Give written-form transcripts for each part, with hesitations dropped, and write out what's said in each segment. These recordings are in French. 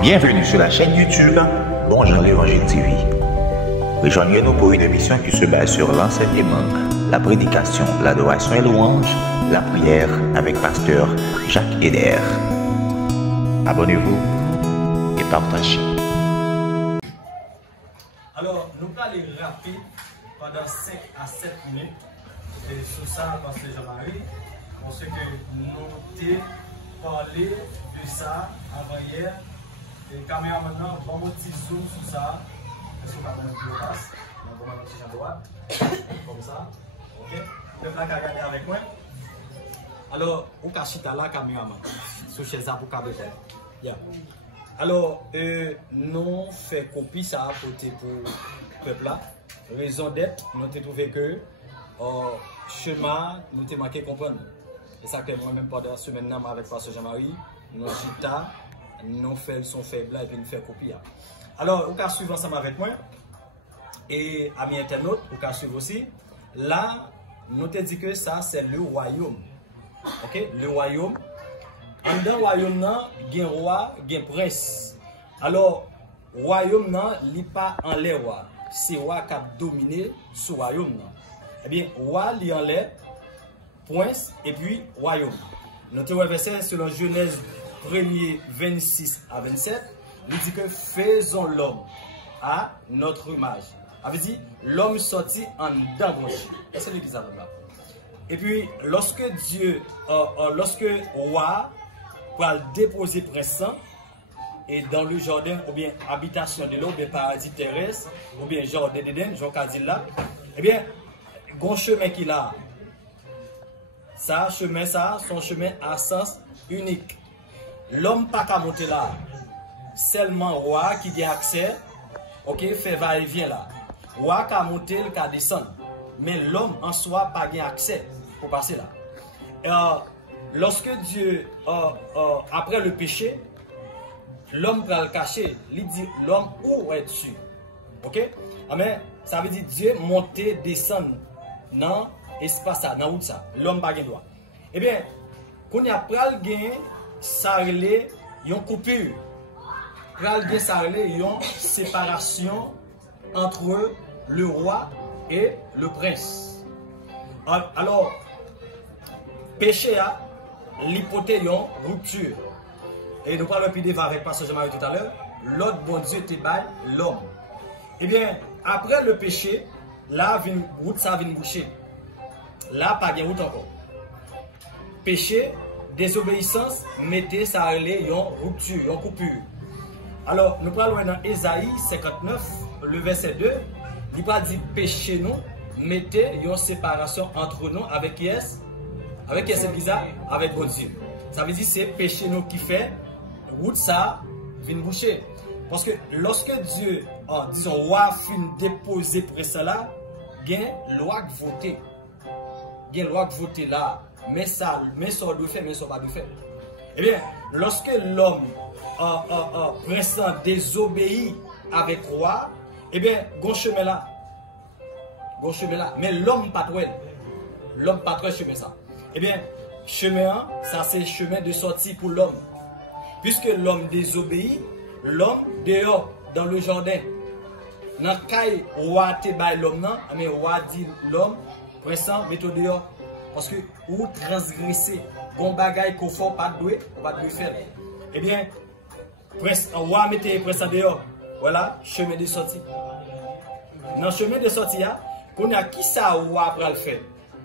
Bienvenue sur la chaîne YouTube Bonjour l'Évangile TV. Rejoignez-nous pour une émission qui se base sur l'enseignement, la prédication, l'adoration et louange, la prière avec pasteur Jacques Eder. Abonnez-vous et partagez. Alors, nous allons aller rapide pendant 5 à 7 minutes et sur ça, parce que Jean-Marie, on sait que nous avons parlé de ça avant hier. Et caméra maintenant, on va un petit zoom sur ça. Est-ce qu'on va mettre le passe? On va mettre un petit à droite. Comme ça. Ok? Vous pouvez regarder avec moi. Alors, on va chiter la caméra maintenant. Sur chez ça pour caméra. Yeah. Alors, nous faisons copie ça pour le peuple là. Raison d'être, nous avons trouvé que chemin, nous avons manqué comprendre. Et ça que moi-même pendant la semaine avec Pasteur Jean-Marie, nous avons nous faisons son faible et puis nous faisons copie. Alors, vous pouvez suivre ensemble avec moi. Et amis internautes, vous pouvez suivre aussi. Là, nous avons dit que ça, c'est le royaume. Ok? Le royaume. Dans le royaume, il y a un roi, il y a un prince. Alors, le royaume, il n'est pas en l'air. C'est le roi qui a dominé ce royaume. Eh bien, le roi, il est en l'air, prince, et puis royaume. Notre verset, selon Genèse 1er, 26 à 27, il dit que faisons l'homme à notre image. Ça veut dire, l'homme sorti en d'embauche. Est-ce que l'église a là? Et puis, lorsque Dieu, lorsque roi, pour déposer prince et dans le jardin ou bien habitation de l'eau, bien paradis terrestre ou bien jardin d'Éden, Jean dit là, eh bien, bon chemin qu'il a, ça, chemin ça, son chemin à sens unique. L'homme pas qu'à monter là, seulement roi qui a accès, ok, fait va-et-vient là. Roi qui a monté, qui a descendre, mais l'homme en soi pas gain accès pour passer là. Lorsque Dieu, après le péché, l'homme va le cacher. Il dit, l'homme où es-tu? Ok? Mais ça veut dire Dieu monter, descendre dans l'espace, dans la route ça. L'homme n'a pas de droit. Eh bien, quand il y a pral gain, ça relève une coupure. Pral gain, ça relève une séparation entre le roi et le prince. Alors, péché a l'hypothèse d'une rupture. Et nous parlons plus de avec Pasteur Jean-Marie tout à l'heure. L'autre bon Dieu te baille l'homme. Eh bien, après le péché, là, route ça vient boucher. Là, pas de route encore. Péché, désobéissance, mettez ça relève une rupture, une coupure. Alors, nous parlons dans Ésaïe 59, le verset 2. Il pas dit péché nous, mettez une séparation entre nous avec qui est-ce? Avec qui est-ce bizarre? Avec bon Dieu. Ça veut dire c'est péché nous qui fait route ça vient boucher. Parce que lorsque Dieu, disons, roi fin déposer près ça là, il y a une loi qui voter. Il y a une loi qui voter là. Mais ça doit faire, mais ça pas doit faire. Eh bien, lorsque l'homme prince désobéit avec roi, eh bien, bon chemin là. Bon chemin là. Mais l'homme pas trop. L'homme pas trop chemin ça. Eh bien, chemin, ça c'est chemin de sortie pour l'homme. Puisque l'homme désobéit, l'homme dehors dans le jardin. Dans le cas où roi te baille l'homme, mais roi dit l'homme, prince, mettez dehors. Parce que ou transgresser, bon bagaille qu'on fait pas de faire. Eh bien, prince, roi mettez prince dehors. Voilà, chemin de sortie. Dans le chemin de sortie, qu'on a qui ça roi pour le faire?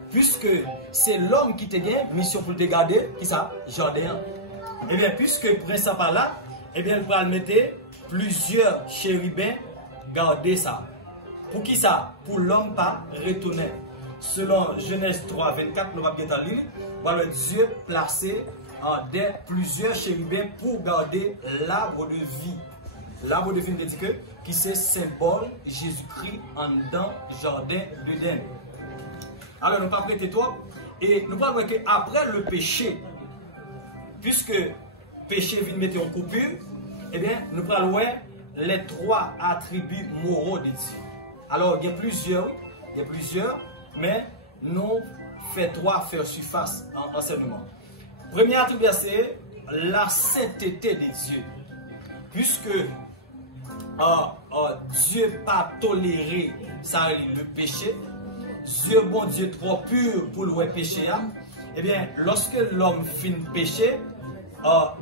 Puisque c'est l'homme qui te gagne, mission pour te garder, qui ça? Jardin. Eh bien, puisque prince pas là, eh bien, il va mettre plusieurs chérubins garder ça. Pour qui ça? Pour l'homme pas retourner. Selon Genèse 3, 24, nous allons bien lire, voilà Dieu placé plusieurs chérubins pour garder l'arbre de vie. L'arbre de vie veut dire que qui c'est symbole Jésus-Christ en dans le jardin d'Éden. Alors nous ne pas prêter toi et nous parlons que après le péché, puisque péché vient mettre en coupure, eh bien nous parlons les trois attributs moraux de Dieu. Alors il y a plusieurs, mais nous faisons trois faire surface en enseignement. Premier attribut c'est la sainteté de Dieu. puisque Dieu pas toléré ça le péché, Dieu bon Dieu trop pur pour le péché, eh bien lorsque l'homme finit péché,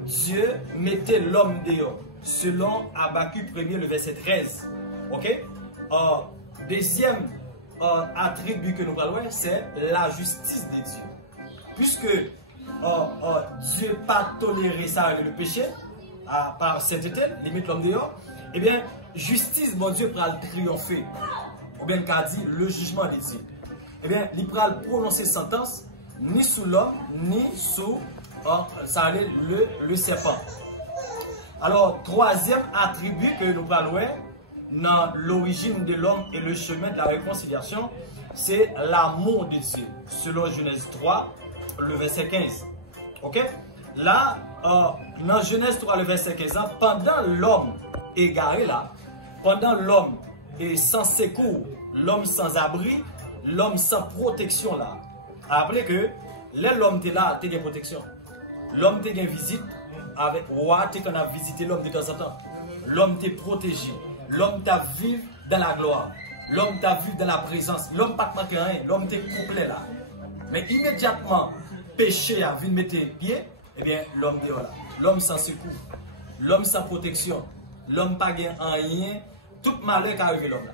Dieu mettait l'homme dehors, selon Habakkuk 1er, le verset 13. Ok? Deuxième attribut que nous parlons, c'est la justice de Dieu. Puisque Dieu pas toléré ça le péché, par sainteté, limite l'homme dehors, eh bien, justice, mon Dieu, pourra triompher. Ou bien qu'a dit le jugement de Dieu. Eh bien, il pourra prononcer sentence ni sous l'homme, ni sous le serpent. Alors, troisième attribut que nous parlons dans l'origine de l'homme et le chemin de la réconciliation, c'est l'amour de Dieu. Selon Genèse 3, le verset 15. Ok? Là, dans Genèse 3, le verset 15, pendant l'homme égaré là, pendant l'homme est sans secours, l'homme sans abri, l'homme sans protection là. Rappelez que l'homme était là, il y a protection. L'homme était une visite avec roi, tu as visité l'homme de temps en temps. L'homme était protégé. L'homme t'a vu dans la gloire. L'homme t'a vu dans la présence. L'homme pas manqué rien. L'homme était complet là. Mais immédiatement, péché a vu mettre pied, eh bien l'homme est là. L'homme sans secours. L'homme sans protection. L'homme pas gain rien. Tout malheur qui arrive l'homme là.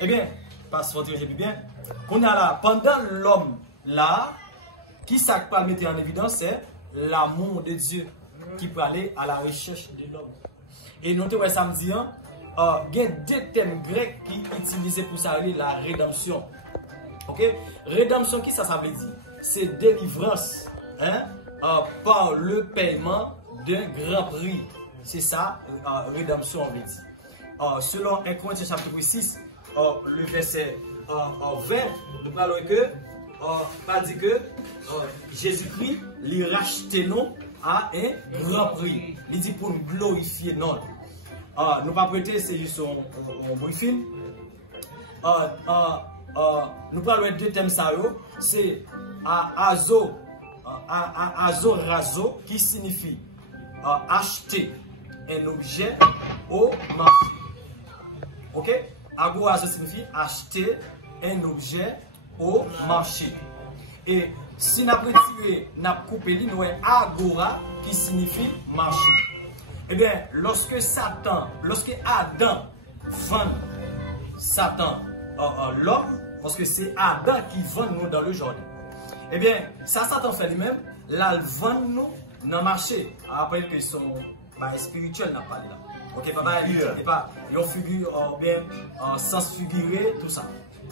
Eh bien, parce que j'ai bien, qu'on a là, pendant l'homme là, qui ça peut mettre en évidence, c'est l'amour de Dieu qui peut aller à la recherche de l'homme. Et notez ouais samedi, il y a deux thèmes grecs qui utilisent pour ça la rédemption. Ok? Rédemption, qui ça veut dire? C'est délivrance par le paiement d'un grand prix. C'est ça, rédemption, on veut dire. Selon 1 Corinthiens chapitre 6, le verset 20, nous parlons que Jésus-Christ lui racheté nous à un grand prix. Il dit pour nous glorifier non. Nous pas prêter, c'est juste un briefing. Nous parlons de deux thèmes sérieux. C'est azo razo qui signifie acheter un objet au marché. Ok? Agorazo signifie acheter un objet au marché. Et si nous avons retiré, nous avons coupé, nous avons agora qui signifie marché. Eh bien, lorsque Adam vend Satan l'homme, parce que c'est Adam qui vend nous dans le jardin. Eh bien, ça Satan fait lui-même, là, il vend nous dans le marché. Après que son spirituel n'a pas là. Ok, papa, il n'est pas une figure bien sens figuré, tout ça.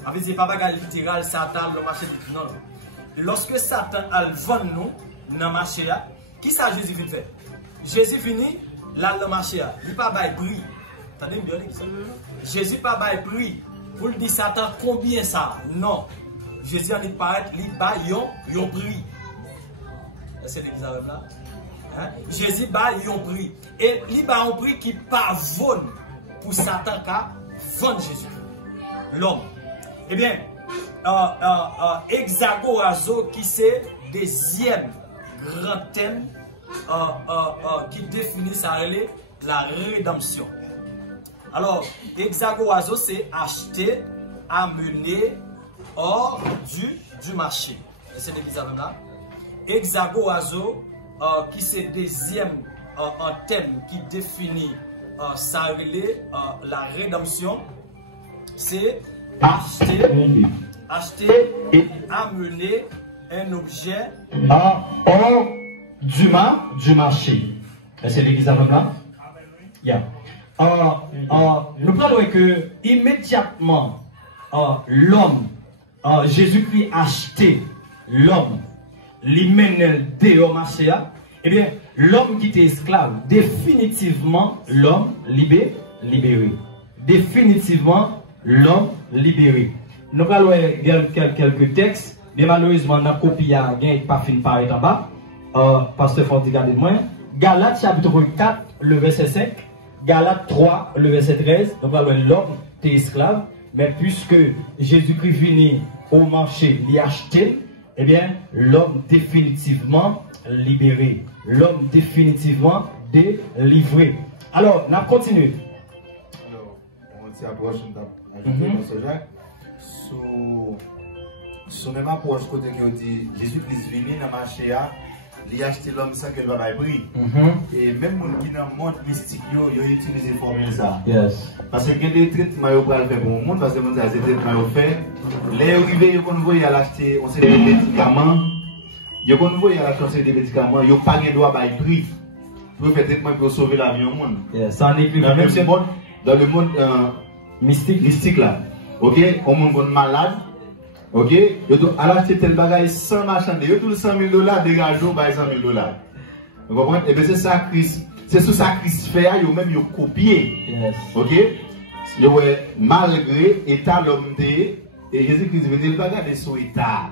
En fait, c'est pas bagarre littéral, Satan, le marché. Non, non. Lorsque Satan a vendu nous dans le marché, qui ça Jésus vient faire? Jésus finit là le marché, il pas bail prix. Attendez bien ça. Jésus pas bail prix. Pour le dire Satan combien ça? Non. Jésus en paraît, il bail yon prix. C'est l'église là. Jésus bail yon prix. Et il bail un prix qui pas vaut pour Satan qu'à vendre Jésus. L'homme. Eh bien, hexagorazo qui c'est deuxième grand thème qui définit ça, la rédemption. Alors, hexagorazo c'est acheter, amener hors du marché. C'est l'église là. Hexagorazo qui c'est deuxième thème qui définit ça, la rédemption, c'est acheter et amener un objet hors du marché. C'est l'église à là? Yeah. Nous parlons que immédiatement l'homme, Jésus-Christ a acheté l'homme, il mène dehors marché. Eh bien, l'homme qui était esclave, définitivement l'homme libéré. Définitivement l'homme libéré. Nous parlons quelques textes, mais malheureusement, on a copié à pas fini par en bas. Pasteur faut regarder moi. Galates chapitre 4, le verset 5. Galates 3, le verset 13. Nous parlons l'homme est esclave, mais puisque Jésus-Christ venu au marché, l'y acheter, eh bien, l'homme définitivement libéré. L'homme définitivement délivré. Alors, on continue. Alors, on s'approche, on a ajouté dans ce Jacques. Sous même approche, côté qui dit Jésus-Christ venu dans le marché, il a acheté l'homme sans qu'elle va pas prix. Et même les gens dans le monde mystique, ils utilisent cette formule ça. Yes. Parce que des traitements ils peuvent faire pour le monde, parce que les traitements ils fait. Les arrivés, ils convoient à l'acheter, on sait des médicaments. Ils convoient à l'acheter des médicaments, ils n'ont pas de droit à prix. Pour faire traitement pour sauver la vie au monde. Yes. Ça en écrit Dans le monde mystique là. Ok, on monde malade. Ok, à l'acheter tel bagage sans marchander, il y a tout $100,000, dégage au $100,000. Vous comprenez? Et bien c'est ça Christ, c'est sous ça Christ fait, il y a même copié. Yes. Ok, il y a malgré l'état l'homme et Jésus-Christ venait il va garder son état.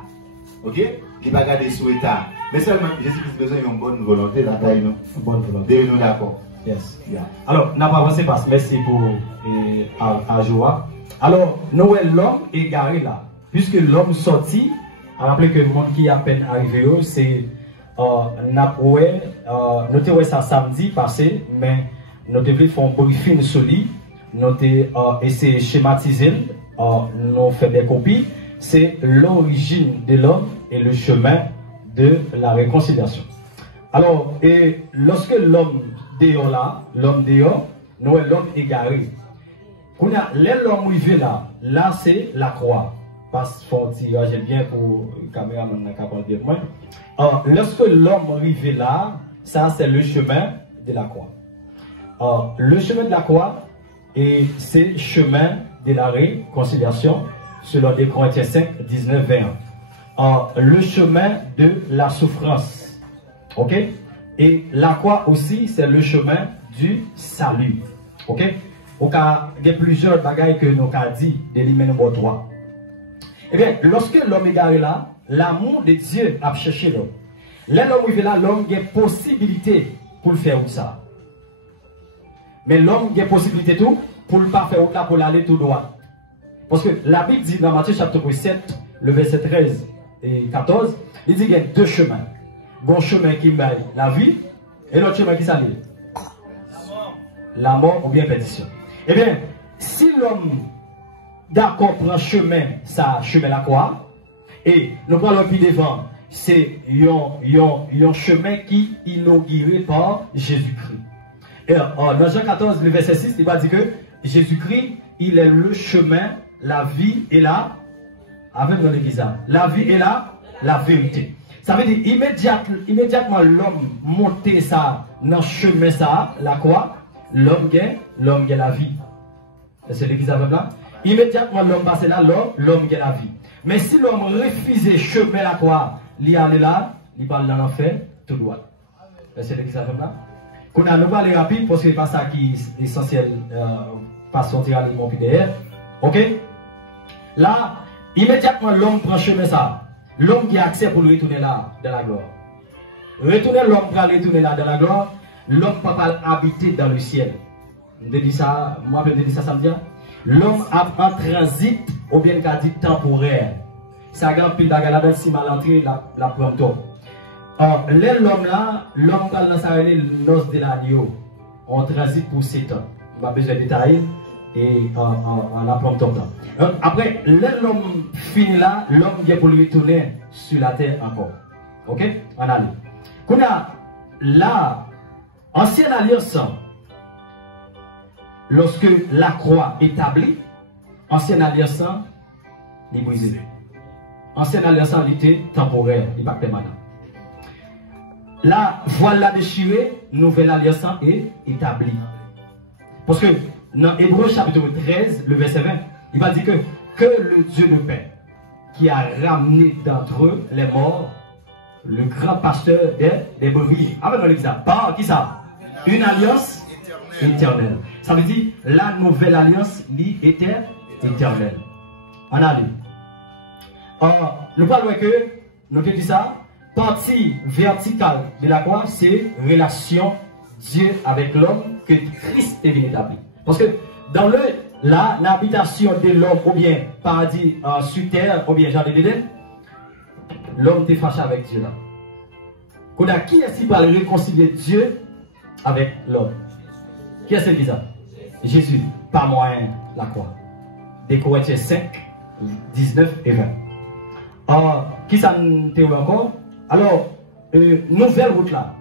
Ok, il va garder son état. Mais seulement Jésus-Christ a besoin d'une bonne volonté là, non? Bonne volonté. Nous d'accord. Yes. Yeah. Alors, n'a pas avancé parce que merci pour à Joa. Alors, Noël l'homme égaré là. Puisque l'homme sorti, rappelez que le monde qui est à peine arrivé, c'est nous avons ça samedi passé, mais nous devons faire un briefing solide, nous avons essayé de schématiser, nous fait des copies, c'est l'origine de l'homme et le chemin de la réconciliation. Alors, et lorsque l'homme dehors là, l'homme dehors, nous avons l'homme égaré. Quand l'homme arrivé là c'est la croix. Passe fort tirage bien pour le caméraman capable de moi. Lorsque l'homme arrive là, ça c'est le chemin de la croix. Le chemin de la croix, et c'est le chemin de la réconciliation, selon 2 Corinthiens 5, 19, 21. Le chemin de la souffrance. Ok? Et la croix aussi, c'est le chemin du salut. Ok? Il y a plusieurs bagailles que nous avons dit de numéro 3. Eh bien, lorsque l'homme est garé là, l'amour de Dieu a cherché l'homme. L'homme est là, l'homme a possibilité pour le faire ça. Mais l'homme a possibilité tout pour ne pas faire là pour aller tout droit. Parce que la Bible dit dans Matthieu chapitre 7, le verset 13 et 14, il dit qu'il y a 2 chemins. Bon chemin qui mène la vie et l'autre chemin qui s'allie. La mort ou bien perdition. Eh bien, si l'homme d'accord prend chemin, ça chemin la croix, et nous prenons le pied devant, c'est un chemin qui est inauguré par Jésus-Christ. Et dans Jean 14, le verset 6, il va dire que Jésus-Christ, il est le chemin, la vie et la, avec dans l'église, la vie et la vérité. Ça veut dire immédiatement l'homme monte ça dans le chemin ça, la croix, l'homme gagne la vie. C'est l'église avec là. Immédiatement l'homme passe là, l'homme gagne la vie. Mais si l'homme refuse le chemin la croix, il aller là, il parle dans l'enfer, tout droit. C'est l'église avec là. Qu'on a nous parler rapide parce que c'est pas ça qui est essentiel, pas sortir à l'immobilier derrière. Ok? Là, immédiatement l'homme prend chemin ça. L'homme qui a accès pour retourner là, dans la gloire. Retourner l'homme pour retourner là, dans la gloire, l'homme ne peut pas habiter dans le ciel. Je dis ça, moi je dis ça samedi. L'homme a un transit, ou bien qu'à dit temporaire. Ça a un pile d'agalade si mal entré, la pronto. L'homme là, l'homme dans sa noce de l'agneau, on transite pour 7 ans. On n'a pas besoin de détailler. Et on apprend ton temps. Après, l'homme finit là, l'homme vient pour lui retourner sur la terre encore. Ok? On a lu. Qu'on a là, ancienne alliance, lorsque la croix établie, ancienne alliance est brisée. Ancienne alliance était temporaire, il n'est pas permanent. La voile la déchirée, nouvelle alliance est établie. Parce que dans Hébreux chapitre 13, le verset 20, il va dire que le Dieu de paix, qui a ramené d'entre eux les morts, le grand pasteur des brebis, avec l'exemple, par qui ça? Une alliance éternelle. Ça veut dire la nouvelle alliance éternelle. On a lu. Nous parlons que, nous avons dit ça, partie verticale de la croix, c'est relation Dieu avec l'homme que Christ est venu établir. Parce que dans l'habitation de l'homme, ou bien paradis sur terre, ou bien jardin d'Éden, l'homme est fâché avec Dieu là. Qui est-ce qui va réconcilier Dieu avec l'homme? Qui est-ce qui ça? Jésus, pas moyen la croix. Des Corinthiens 5, 19 et 20. Qui ça nous encore? Alors, nouvelle route là.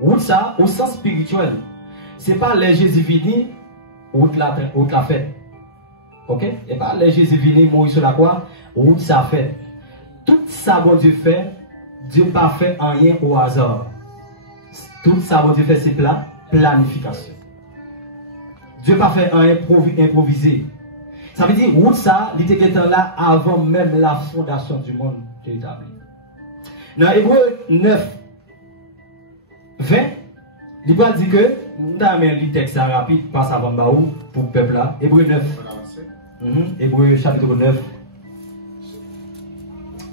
Route ça, au sens spirituel. C'est pas les Jésus vini, route la fait. Ok? Et pas les Jésus vini, mourir sur la croix, route ça fait. Tout ça, bon Dieu fait, Dieu n'a pas fait rien au hasard. Tout ça, bon Dieu fait, c'est planification. Dieu n'a pas fait rien improvisé. Ça veut dire, route ça, il était là avant même la fondation du monde qui est établie. Dans Hébreu 9, 20, il va dire que, nous avons un texte rapide, passe avant Baou, pour le peuple là. Hébreu 9. Hébreu chapitre 9,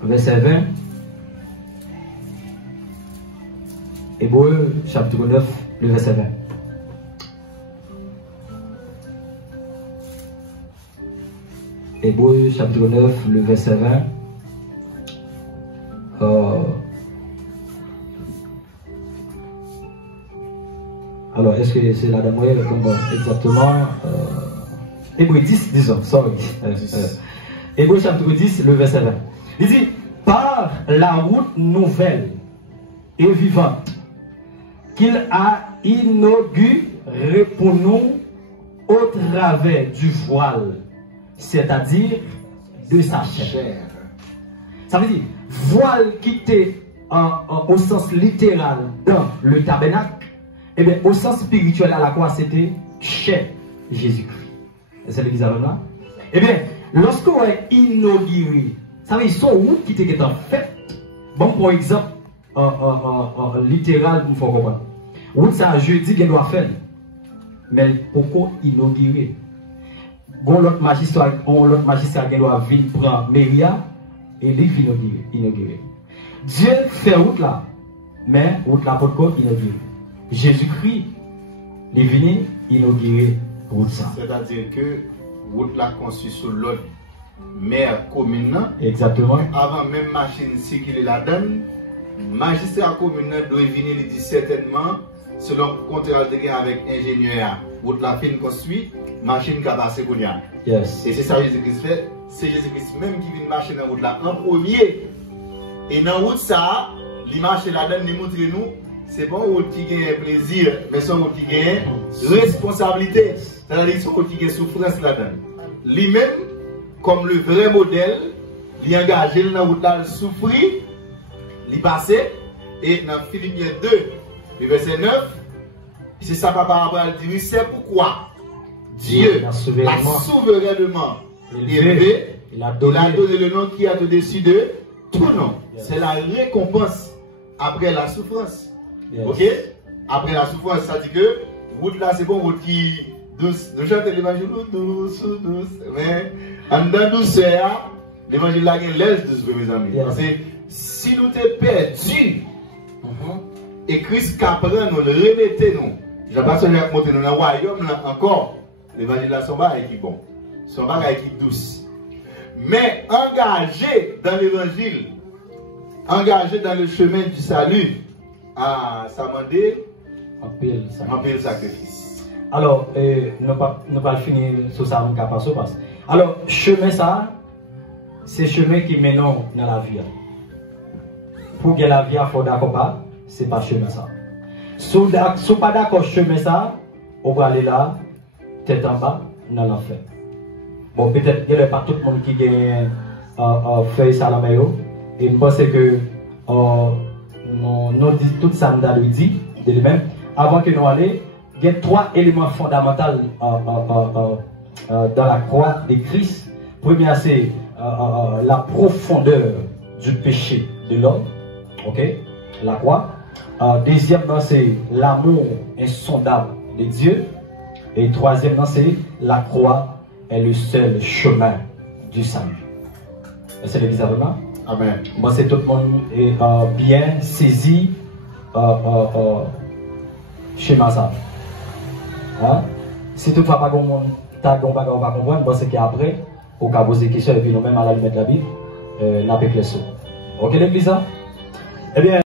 verset 20. Hébreu chapitre 9, le verset 20. Hébreu chapitre 9, le verset 20. Alors, est-ce que c'est la dame exactement Hébreu 10, disons, sorry. Hébreu chapitre 10, le verset 20. Il dit, par la route nouvelle et vivante qu'il a inaugurée pour nous au travers du voile, c'est-à-dire de sa chair. Ça veut dire, voile qui était au sens littéral dans le tabernacle, et bien au sens spirituel à la croix, c'était chair Jésus-Christ. C'est l'église là. Eh bien, lorsqu'on est inauguré, ça veut dire son route qui était en fait, bon, par exemple, littéral, il faut comprendre. Route ça, jeudi, qu'il doit faire, mais pourquoi inaugurer? L'autre magistrat qui doit venir prendre Méria et lui inaugurer. Dieu fait route là, mais route là pour quoi inaugurer? Jésus-Christ, il est venu inaugurer route ça. C'est-à-dire que route là conçue sur l'autre maire commune. Exactement. Avant même machine circuler la donne, magistrat commune doit venir lui dire certainement, selon le contrat avec ingénieur, route la fin construit, machine qui a passé pour nous. Yes. Et c'est ça que Jésus-Christ fait. C'est Jésus-Christ même qui vient marcher dans la route là en premier. Et dans la route ça, l'image la donne nous montre nous, c'est pas une route qui gagne plaisir, mais c'est une route qui gagne responsabilité. C'est-à-dire c'est une route qui gagne souffrance la donne. Lui-même, comme le vrai modèle, il est engagé dans la route là, il souffrit, il passé, et dans Philippiens 2, le verset 9, c'est ça papa Abraham dit, c'est pourquoi Dieu a souverainement élevé, il a donné le nom qui est au-dessus de tout nom. C'est la récompense après la souffrance. Ok? Après la souffrance, ça dit que route là, c'est bon, route qui douce. Nous chantons l'évangile douce, douce. Mais en dedans douceur, l'évangile là, il laisse douce, mes amis. Parce que si nous t'es perdu, et Christ qu'apprend nous, le remettez nous. Je ne vais pas seulement monter dans le royaume encore. L'évangile là, son bagage qui est bon. Son bagage qui est douce. Mais engagé dans l'évangile, engagé dans le chemin du salut, ça m'a demandé un pile sacrifice. Alors, nous pas finir sur ça, nous pas passer. Alors, chemin ça, c'est chemin qui mène dans la vie. Pour que la vie soit d'accord pas, c'est pas chemin ça. Si vous n'êtes pas d'accord chemin ça, on va aller là, tête en bas, dans l'enfer. Bon, peut-être qu'il n'y a pas tout le monde qui gagne fait ça à la maison. Et je pense que nous dit tout ça, nous avons dit de lui-même. Avant que nous allions, il y a 3 éléments fondamentaux dans la croix de Christ. Premier, c'est la profondeur du péché de l'homme. Ok? La croix. Deuxièmement, c'est l'amour insondable de Dieu. Et troisièmement, c'est la croix est le seul chemin du salut. C'est l'église vraiment? Amen. Moi, c'est tout le monde est bien saisi chez Massa. Hein? Si toutefois pas monde pas comprendre, moi c'est qu'après, au cas poser des questions et puis nous-mêmes à la limite de la Bible, n'a pas que les sauts. Ok l'église? Eh bien,